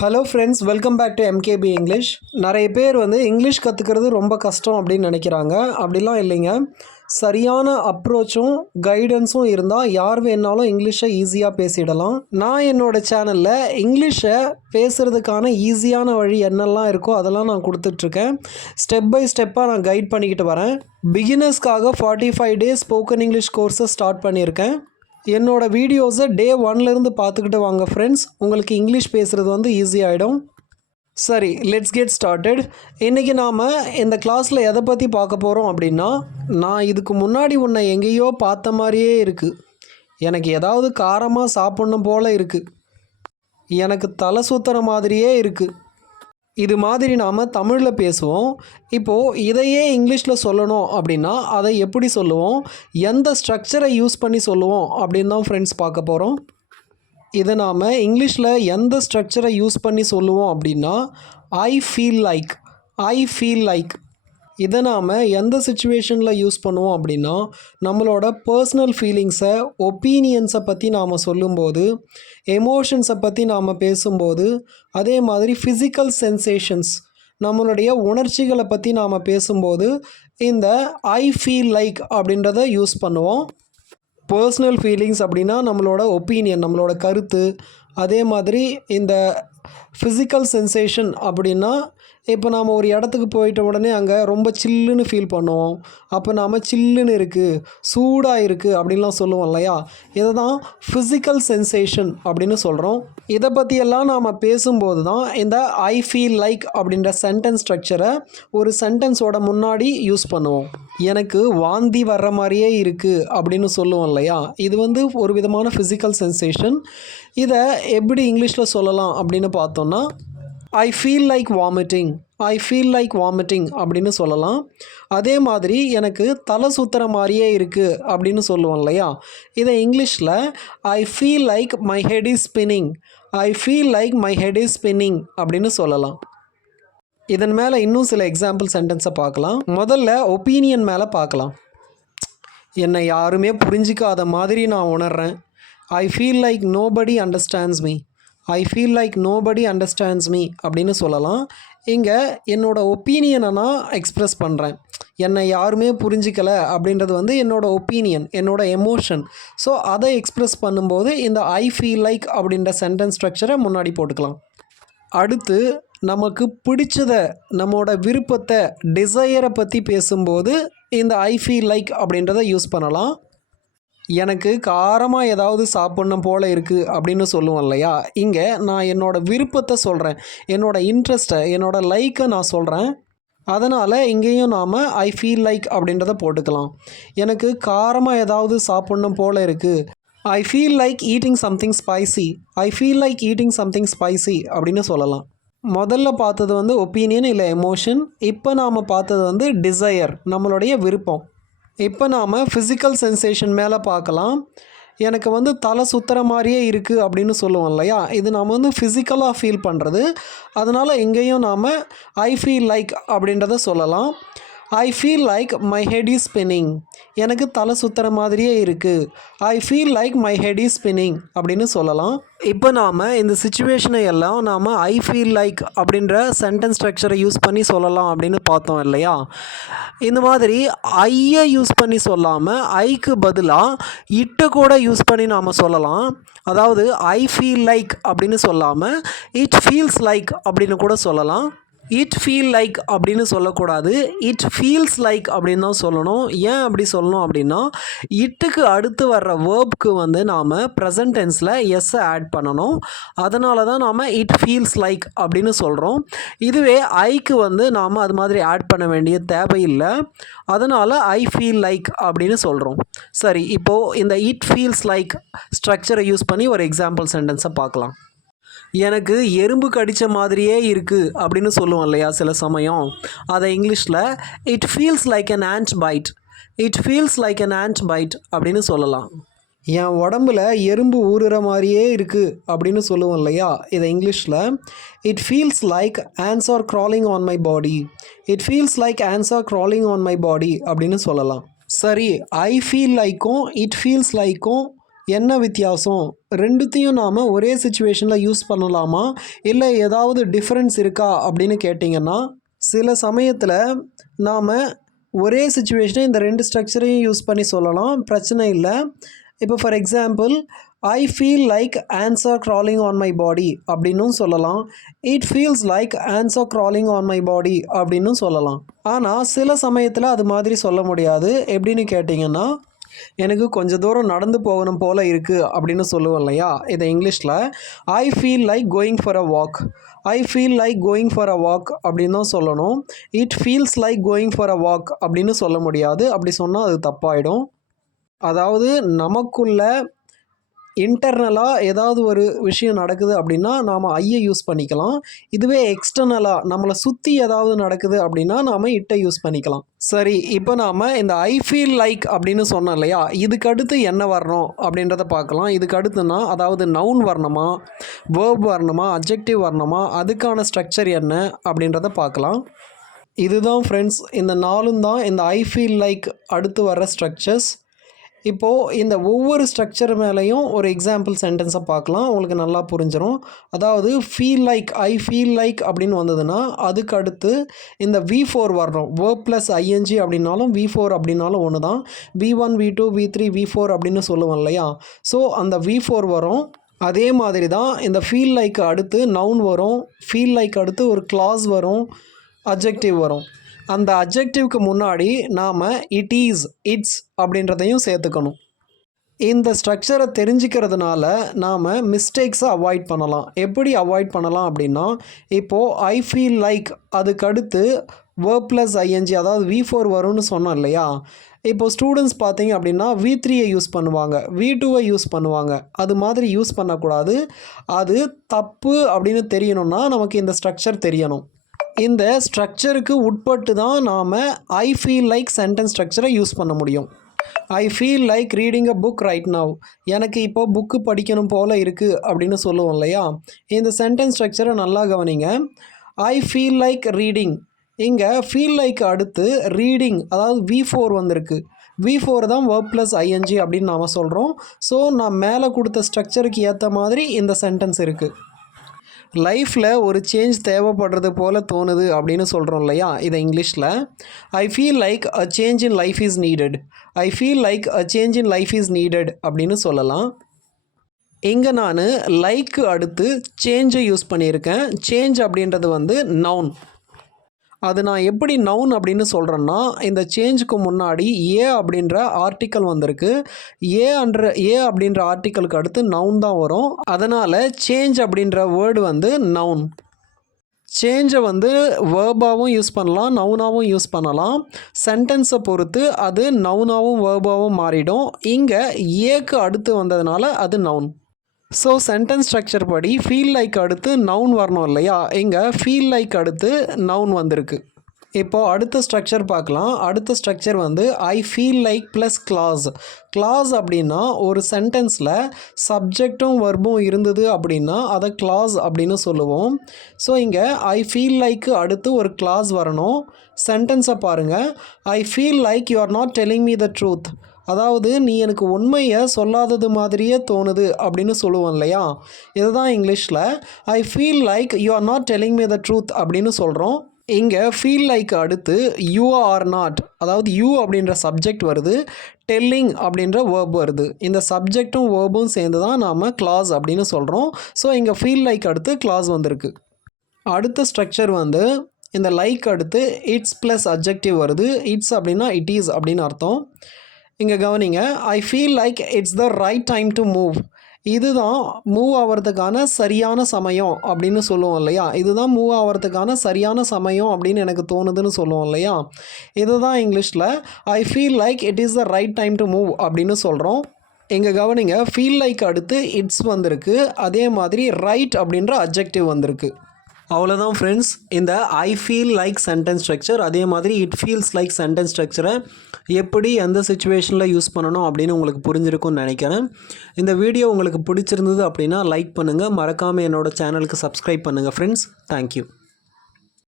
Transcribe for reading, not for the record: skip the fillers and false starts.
Hello friends, welcome back to MKP English. நிறைய பேர் English கற்றுக்கிறது ரொம்ப கஷ்டம் அப்படின்னு நினைக்கிறாங்க. அப்படிலாம் இல்லைங்க. சரியான அப்ரோச்சும் கைடன்ஸும் இருந்தால் யார் வேணாலும் இங்கிலீஷை ஈஸியாக பேசிடலாம். நான் என்னோடய சேனலில் இங்கிலீஷை பேசுகிறதுக்கான ஈஸியான வழி என்னெல்லாம் இருக்கோ அதெல்லாம் நான் கொடுத்துட்ருக்கேன். ஸ்டெப் பை ஸ்டெப்பாக நான் கைட் பண்ணிக்கிட்டு வரேன். பிகினர்ஸ்க்காக 45 டேஸ் ஸ்போக்கன் இங்கிலீஷ் கோர்ஸை ஸ்டார்ட் பண்ணியிருக்கேன். என்னோடய வீடியோஸை டே 1லேருந்து பார்த்துக்கிட்டு வாங்க ஃப்ரெண்ட்ஸ். உங்களுக்கு இங்கிலீஷ் பேசுகிறது ஈஸியாகிடும். சரி, லெட்ஸ் கெட் ஸ்டார்டட். இன்றைக்கி நாம் இந்த கிளாஸில் எதை பற்றி பார்க்க போகிறோம் அப்படின்னா, நான் இதுக்கு முன்னாடி உன்னை எங்கேயோ பார்த்த மாதிரியே இருக்குது, எனக்கு ஏதாவது காரமாக சாப்பிட்ணும் போல் இருக்குது, எனக்கு தலை சுற்றுற மாதிரியே இருக்குது, இது மாதிரி நாம் தமிழில் பேசுவோம். இப்போது இதையே இங்கிலீஷில் சொல்லணும் அப்படின்னா அதை எப்படி சொல்லுவோம், எந்த ஸ்ட்ரக்சரை யூஸ் பண்ணி சொல்லுவோம் அப்படின்னு தான் ஃப்ரெண்ட்ஸ் பார்க்க போகிறோம். இதை நாம் இங்கிலீஷில் எந்த ஸ்ட்ரக்சரை யூஸ் பண்ணி சொல்லுவோம் அப்படின்னா ஐ ஃபீல் லைக். இதை நாம் எந்த சுச்சுவேஷனில் யூஸ் பண்ணுவோம் அப்படின்னா நம்மளோட பர்சனல் ஃபீலிங்ஸை, ஒப்பீனியன்ஸை பற்றி நாம் சொல்லும்போது, எமோஷன்ஸை பற்றி நாம் பேசும்போது, அதே மாதிரி ஃபிசிக்கல் சென்சேஷன்ஸ், நம்மளுடைய உணர்ச்சிகளை பற்றி நாம் பேசும்போது இந்த ஐ ஃபீல் லைக் அப்படின்றத யூஸ் பண்ணுவோம். பர்சனல் ஃபீலிங்ஸ் அப்படின்னா நம்மளோட ஒப்பீனியன், நம்மளோட கருத்து. அதே மாதிரி இந்த ஃபிசிக்கல் சென்சேஷன் அப்படின்னா இப்போ நாம் ஒரு இடத்துக்கு போயிட்ட உடனே அங்கே ரொம்ப சில்லுன்னு ஃபீல் பண்ணுவோம். அப்போ நாம் சில்லுன்னு இருக்குது, சூடாக இருக்குது அப்படின்லாம் சொல்லுவோம் இல்லையா. இதை தான் ஃபிசிக்கல் சென்சேஷன் அப்படின்னு சொல்கிறோம். இதை பற்றியெல்லாம் நாம் பேசும்போது தான் இந்த ஐ ஃபீல் லைக் அப்படின்ற சென்டென்ஸ் ஸ்ட்ரக்சரை ஒரு சென்டென்ஸோட முன்னாடி யூஸ் பண்ணுவோம். எனக்கு வாந்தி வர்ற மாதிரியே இருக்குது அப்படின்னு சொல்லுவோம் இல்லையா. இது ஒரு விதமான ஃபிசிக்கல் சென்சேஷன். இதை எப்படி இங்கிலீஷில் சொல்லலாம் அப்படின்னு பார்த்தோன்னா ஐ ஃபீல் லைக் வாமிட்டிங் அப்படின்னு சொல்லலாம். அதே மாதிரி எனக்கு தலை சுற்றுற மாதிரியே இருக்குது அப்படின்னு சொல்லுவோம் இல்லையா. இதை இங்கிலீஷில் ஐ feel like my head is spinning அப்படின்னு சொல்லலாம். இதன் மேலே இன்னும் சில எக்ஸாம்பிள் சென்டென்ஸை பார்க்கலாம். முதல்ல ஒப்பீனியன் மேலே பார்க்கலாம். என்னை யாருமே புரிஞ்சிக்காத மாதிரி நான் உணர்கிறேன். ஐ feel like nobody understands me அப்படின்னு சொல்லலாம். இங்கே என்னோடய ஒப்பீனியனை நான் எக்ஸ்ப்ரெஸ் பண்ணுறேன். என்னை யாருமே புரிஞ்சிக்கலை அப்படின்றது என்னோடய ஒப்பீனியன், என்னோடய எமோஷன். ஸோ அதை எக்ஸ்ப்ரெஸ் பண்ணும்போது இந்த ஐ ஃபீல் லைக் அப்படின்ற சென்டென்ஸ் ஸ்ட்ரக்சரை முன்னாடி போட்டுக்கலாம். அடுத்து நமக்கு பிடிச்சதை, நம்மளோட விருப்பத்தை, டிசையரை பற்றி பேசும்போது இந்த ஐ ஃபீல் லைக் அப்படின்றத யூஸ் பண்ணலாம். எனக்கு காரமாக ஏதாவது சாப்பிட்ணும் போல் இருக்குது அப்படின்னு சொல்லுவோம் இல்லையா. இங்கே நான் என்னோடய விருப்பத்தை சொல்கிறேன், என்னோடய இன்ட்ரெஸ்ட்டை, என்னோடய லைக்கை நான் சொல்கிறேன். அதனால் இங்கேயும் நாம் ஐ ஃபீல் லைக் அப்படின்றத போட்டுக்கலாம். எனக்கு காரமாக ஏதாவது சாப்பிட்ணும் போல் இருக்குது, ஐ feel like eating something spicy அப்படின்னு சொல்லலாம். முதல்ல பார்த்தது ஒப்பீனியன் இல்லை எமோஷன். இப்போ நாம் பார்த்தது டிசையர், நம்மளுடைய விருப்பம். இப்போ நாம் ஃபிசிக்கல் சென்சேஷன் மேலே பார்க்கலாம். எனக்கு தலை சுற்றுற மாதிரியே இருக்குது அப்படின்னு சொல்லுவோம் இல்லையா. இது நாம் ஃபிசிக்கலாக ஃபீல் பண்ணுறது. அதனால் இங்கேயும் நாம் ஐ ஃபீல் லைக் அப்படின்றத சொல்லலாம். ஐ feel like my head is spinning. எனக்கு தலை சுற்றுற மாதிரியே இருக்குது, ஐ feel like my head is spinning அப்படின்னு சொல்லலாம். இப்போ நாம் இந்த சிச்சுவேஷனை எல்லாம் நாம் ஐ ஃபீல் லைக் அப்படின்ற சென்டென்ஸ் ஸ்ட்ரக்சரை யூஸ் பண்ணி சொல்லலாம் அப்படின்னு பார்த்தோம் இல்லையா. இந்த மாதிரி ஐயை யூஸ் பண்ணி சொல்லாமல் ஐக்கு பதிலாக இட்டு கூட யூஸ் பண்ணி நாம் சொல்லலாம். அதாவது ஐ ஃபீல் லைக் அப்படின்னு சொல்லாமல் இட் ஃபீல்ஸ் லைக் அப்படின்னு கூட சொல்லலாம். இட் ஃபீல் லைக் அப்படின்னு சொல்லக்கூடாது, இட் ஃபீல்ஸ் லைக் அப்படின்னு தான் சொல்லணும். ஏன் அப்படி சொல்லணும் அப்படின்னா இட்டுக்கு அடுத்து வர்ற வேர்ப்க்கு நாம் ப்ரெசன்ட் டென்ஸில் எஸ்ஸை ஆட் பண்ணணும். அதனால தான் நாம் இட் ஃபீல்ஸ் லைக் அப்படின்னு சொல்கிறோம். இதுவே ஐக்கு நாம் அது மாதிரி ஆட் பண்ண வேண்டிய தேவையில்லை. அதனால் ஐ ஃபீல் லைக் அப்படின்னு சொல்கிறோம். சரி, இப்போது இந்த இட் ஃபீல்ஸ் லைக் ஸ்ட்ரக்சரை யூஸ் பண்ணி ஒரு எக்ஸாம்பிள் சென்டென்ஸை பார்க்கலாம். எனக்கு எறும்பு கடித்த மாதிரியே இருக்குது அப்படின்னு சொல்லுவோம் இல்லையா சில சமயம். அதை இங்கிலீஷில் it feels like an ant bite அப்படின்னு சொல்லலாம். என் உடம்புல எறும்பு ஊறுற மாதிரியே இருக்குது அப்படின்னு சொல்லுவோம் இல்லையா. இதை இங்கிலீஷில் it feels like ants are crawling on my body அப்படின்னு சொல்லலாம். சரி, ஐ ஃபீல் லைக்கும் இட் ஃபீல்ஸ் லைக்கும் என்ன வித்தியாசம்? ரெண்டுத்தையும் நாம் ஒரே சிச்சுவேஷனில் யூஸ் பண்ணலாமா, இல்லை ஏதாவது டிஃப்ரென்ஸ் இருக்கா அப்படின்னு கேட்டிங்கன்னா, சில சமயத்தில் நாம் ஒரே சிச்சுவேஷனை இந்த ரெண்டு ஸ்ட்ரக்சரையும் யூஸ் பண்ணி சொல்லலாம், பிரச்சனை இல்லை. இப்போ for example, I feel like ants are crawling on my body அப்படின்னும் சொல்லலாம். It feels like ants are crawling on my body அப்படின்னும் சொல்லலாம். ஆனால் சில சமயத்தில் அது மாதிரி சொல்ல முடியாது. எப்படின்னு கேட்டிங்கன்னா, எனக்கு கொஞ்சம் தூரம் நடந்து போகணும் போல் இருக்குது அப்படின்னு சொல்லுவோம் இல்லையா? இதை இங்கிலீஷில் ஐ feel like going for a walk, I feel like going for a walk அப்படின்னு தான் சொல்லணும். It feels like going for a walk அப்படின்னு சொல்ல முடியாது. அப்படி சொன்னால் அது தப்பாயிடும். அதாவது நமக்குள்ள இன்டர்னலாக ஏதாவது ஒரு விஷயம் நடக்குது அப்படின்னா நாம் ஐயை யூஸ் பண்ணிக்கலாம். இதுவே எக்ஸ்டர்னலாக நம்மளை சுற்றி ஏதாவது நடக்குது அப்படின்னா நாம் இட்டை யூஸ் பண்ணிக்கலாம். சரி, இப்போ நாம் இந்த ஐ ஃபீல் லைக் அப்படின்னு சொன்னோம் இல்லையா, இதுக்கு அடுத்து என்ன வரணும் அப்படின்றத பார்க்கலாம். இதுக்கு அடுத்துனா அதாவது நவுன் வரணுமா, வேர்ப் வரணுமா, அட்ஜெக்டிவ் வரணுமா, அதுக்கான ஸ்ட்ரக்சர் என்ன அப்படின்றத பார்க்கலாம். இதுதான் ஃப்ரெண்ட்ஸ், இந்த நாலும் தான் இந்த ஐ ஃபீல் லைக் அடுத்து வர ஸ்ட்ரக்சர்ஸ். இப்போது இந்த ஒவ்வொரு ஸ்ட்ரக்சர் மேலேயும் ஒரு எக்ஸாம்பிள் சென்டென்ஸை பார்க்கலாம், உங்களுக்கு நல்லா புரிஞ்சிடும். அதாவது ஃபீல் லைக், ஐ ஃபீல் லைக் அப்படின்னு வந்ததுன்னா அதுக்கு அடுத்து இந்த V4 வரணும். வேர்ப் ப்ளஸ் ஐஎன்ஜி அப்படின்னாலும் V4 அப்படின்னாலும் ஒன்று தான். V1 V2 V3 V4 அப்படின்னு சொல்லுவோம் இல்லையா? ஸோ அந்த V4 வரும். அதே மாதிரி தான் இந்த ஃபீல் லைக்கு அடுத்து நவுன் வரும், ஃபீல் லைக் அடுத்து ஒரு கிளாஸ் வரும், அட்ஜெக்டிவ் வரும். அந்த அட்ஜெக்டிவ்க்கு முன்னாடி நாம் இட் ஈஸ், இட்ஸ் அப்படின்றதையும் சேர்த்துக்கணும். இந்த ஸ்ட்ரக்சரை தெரிஞ்சுக்கிறதுனால நாம் மிஸ்டேக்ஸை அவாய்ட் பண்ணலாம். எப்படி அவாய்ட் பண்ணலாம் அப்படின்னா, இப்போது ஐ ஃபீல் லைக் அதுக்கடுத்து வேர்ப் ப்ளஸ் ஐஎன்ஜி அதாவது V4 வரும்னு சொன்னோம் இல்லையா? இப்போது ஸ்டூடெண்ட்ஸ் பார்த்தீங்க அப்படின்னா V3யை யூஸ் பண்ணுவாங்க, V2வை யூஸ் பண்ணுவாங்க. அது மாதிரி யூஸ் பண்ணக்கூடாது. அது தப்பு அப்படின்னு தெரியணும்னா நமக்கு இந்த ஸ்ட்ரக்சர் தெரியணும். இந்த ஸ்ட்ரக்சருக்கு உட்பட்டு தான் நாம் ஐ ஃபீல் லைக் சென்டென்ஸ் ஸ்ட்ரக்சரை யூஸ் பண்ண முடியும். I feel like reading a book right now, எனக்கு இப்போ புக்கு படிக்கணும் போல் இருக்குது அப்படின்னு சொல்லுவோம் இல்லையா? இந்த சென்டென்ஸ் ஸ்ட்ரக்சரை நல்லா கவனிங்க. ஐ ஃபீல் லைக் ரீடிங், இங்கே ஃபீல் லைக் அடுத்து ரீடிங் அதாவது V4 வந்திருக்கு. V4 தான் வேர்ப் ப்ளஸ் ஐஎன்ஜி அப்படின்னு நாம் சொல்கிறோம். ஸோ நான் மேலே கொடுத்த ஸ்ட்ரக்சருக்கு ஏற்ற மாதிரி இந்த சென்டென்ஸ் இருக்குது. லைஃப்பில் ஒரு சேஞ்ச் தேவைப்படுறது போல் தோணுது அப்படின்னு சொல்கிறோம் இல்லையா? இதை இங்கிலீஷில் ஐ feel like a change in life is needed, I feel like a change in life is needed அப்படின்னு சொல்லலாம். இங்கே நான் லைக்கு அடுத்து சேஞ்சை யூஸ் பண்ணியிருக்கேன். சேஞ்ச் அப்படின்றது வந்து நவுன். அது நான் எப்படி நவுன் அப்படின்னு சொல்கிறேன்னா, இந்த சேஞ்சுக்கு முன்னாடி ஏ அப்படின்ற ஆர்டிக்கல் வந்திருக்கு. ஏ அப்படின்ற ஆர்டிக்கலுக்கு அடுத்து நவுன் தான் வரும். அதனால் சேஞ்ச் அப்படின்ற வேர்டு வந்து நவுன். சேஞ்சை வந்து வேர்பாகவும் யூஸ் பண்ணலாம், நவுனாகவும் யூஸ் பண்ணலாம். சென்டென்ஸை பொறுத்து அது நவுனாகவும் வேர்பாகவும் மாறிடும். இங்கே ஏக்கு அடுத்து வந்ததுனால அது நவுன். ஸோ சென்டென்ஸ் ஸ்ட்ரக்சர் படி ஃபீல் லைக் அடுத்து நவுன் வரணும் இல்லையா? இங்கே ஃபீல் லைக் அடுத்து நவுன் வந்திருக்கு. இப்போது அடுத்த ஸ்ட்ரக்சர் பார்க்கலாம். அடுத்த ஸ்ட்ரக்சர் வந்து I feel like plus class. Class அப்படின்னா ஒரு சென்டென்ஸில் சப்ஜெக்டும் வர்பும் இருந்தது அப்படின்னா அதை கிளாஸ் அப்படின்னு சொல்லுவோம். ஸோ இங்கே ஐ ஃபீல் லைக்கு அடுத்து ஒரு கிளாஸ் வரணும். சென்டென்ஸை பாருங்கள். ஐ feel like you are not telling me the truth, அதாவது நீ எனக்கு உண்மையை சொல்லாதது மாதிரியே தோணுது அப்படின்னு சொல்லுவோம் இல்லையா? இதுதான் இங்கிலீஷில் ஐ feel like you are not telling me the truth அப்படின்னு சொல்கிறோம். இங்கே ஃபீல் லைக் அடுத்து யூ ஆர் நாட், அதாவது யூ அப்படின்ற சப்ஜெக்ட் வருது, டெல்லிங் அப்படின்ற வேர்ப் வருது. இந்த சப்ஜெக்டும் வேர்பும் சேர்ந்து தான் நாம் கிளாஸ் அப்படின்னு சொல்கிறோம். ஸோ இங்கே ஃபீல் லைக் அடுத்து கிளாஸ் வந்திருக்கு. அடுத்த ஸ்ட்ரக்சர் வந்து இந்த லைக் அடுத்து இட்ஸ் ப்ளஸ் அட்ஜெக்டிவ் வருது. இட்ஸ் அப்படின்னா இட் இஸ் அப்படின்னு அர்த்தம். இங்கே கவனிங்க. ஐ feel like it's the right time to move, இதுதான் மூவ் ஆகிறதுக்கான சரியான சமயம் அப்படின்னு சொல்லுவோம் இல்லையா? இதுதான் மூவ் ஆகிறதுக்கான சரியான சமயம் அப்படின்னு எனக்கு தோணுதுன்னு சொல்லுவோம் இல்லையா? இதுதான் இங்கிலீஷில் ஐ feel like it is the right time to move அப்படின்னு சொல்கிறோம். இங்கே கவனிங்க. ஃபீல் லைக் அடுத்து இட்ஸ் வந்திருக்கு. அதே மாதிரி ரைட் அப்படின்ற அட்ஜெக்டிவ் வந்திருக்கு. அவ்வளோதான் ஃப்ரெண்ட்ஸ், இந்த ஐ ஃபீல் லைக் சென்டென்ஸ் ஸ்ட்ரக்சர் அதே மாதிரி இட் ஃபீல்ஸ் லைக் சென்டென்ஸ் ஸ்ட்ரக்சரை எப்படி எந்த சிச்சுவேஷனில் யூஸ் பண்ணணும் அப்படின்னு உங்களுக்கு புரிஞ்சிருக்கும்னு நினைக்கிறேன். இந்த வீடியோ உங்களுக்கு பிடிச்சிருந்தது அப்படின்னா லைக் பண்ணுங்கள், மறக்காமல் என்னோடய சேனலுக்கு சப்ஸ்கிரைப் பண்ணுங்கள் ஃப்ரெண்ட்ஸ். தேங்க்யூ.